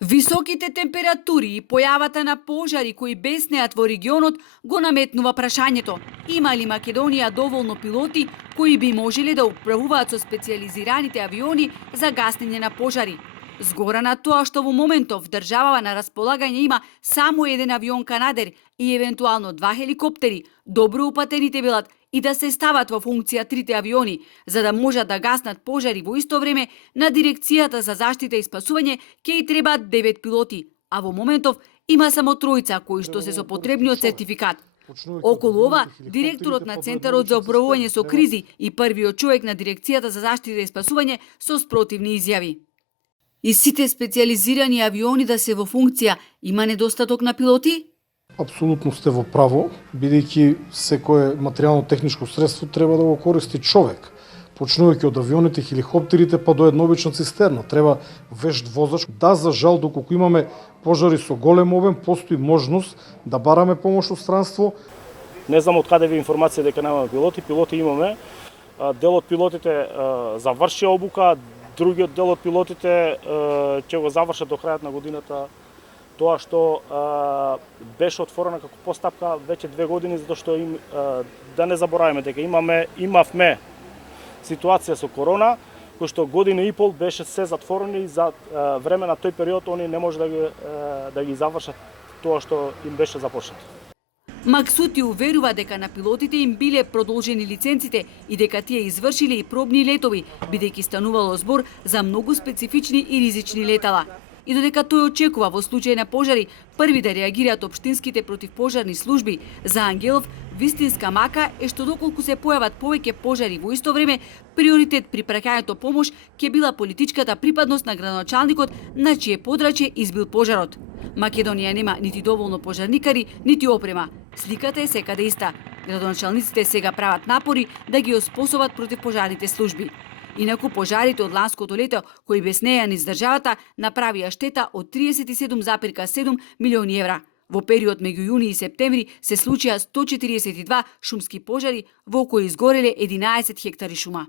Високите температури и појавата на пожари кои беснеат во регионот го наметнува прашањето: има ли Македонија доволно пилоти кои би можеле да управуваат со специјализираните авиони за гаснење на пожари? Згора на тоа што во моментов државава на располагање има само еден авион Канадер и евентуално 2 хеликоптери, добро упатените велат и да се стават во функција трите авиони, за да можат да гаснат пожари во исто време, на Дирекцијата за заштита и спасување ќе и требаат 9 пилоти, а во моментов има само тројца кои што се со потребниот сертификат. Околу ова, директорот на Центарот за управување со кризи и првиот човек на Дирекцијата за заштита и спасување со спротивни изјави. И сите специјализирани авиони да се во функција, има недостаток на пилоти? Апсолутно сте во право, бидејќи секое материјално-техничко средство треба да го користи човек. Почнувајќи од авионите, хеликоптерите па до една обична цистерна. Треба вешт возач. Да, за жал, доколку имаме пожари со голем обем, постои можност да бараме помош од странство. Не знам од каде ви информација дека немаме пилоти. Пилоти имаме. Дел од пилотите заврши обука, другиот дел од пилотите ќе го завршат до крајот на годината. Тоа што беше отворена како постапка веќе 2 години, затоа што да не забораваме дека имавме ситуација со корона, кој што година и пол беше се затворени и за време на тој период они не може да ги завршат тоа што им беше започнато. Максути уверува дека на пилотите им биле продолжени лиценците и дека тие извршиле и пробни летови, бидејќи станувало збор за многу специфични и ризични летала. И додека тој очекува во случај на пожари први да реагираат општинските противпожарни служби, за Ангелов вистинска мака е што доколку се појават повеќе пожари во исто време, приоритет при праќањето помош ќе била политичката припадност на градоначалникот на чие подрачје избил пожарот. Македонија нема нити доволно пожарникари, нити опрема. Сликата е секаде иста. Градоначалниците сега прават напори да ги оспособат противпожарните служби. Инаку пожарите од ланското лето кои беснеа низ државата направија штета од 37,7 милиони евра. Во период меѓу јуни и септември се случија 142 шумски пожари во кои изгореле 11 хектари шума.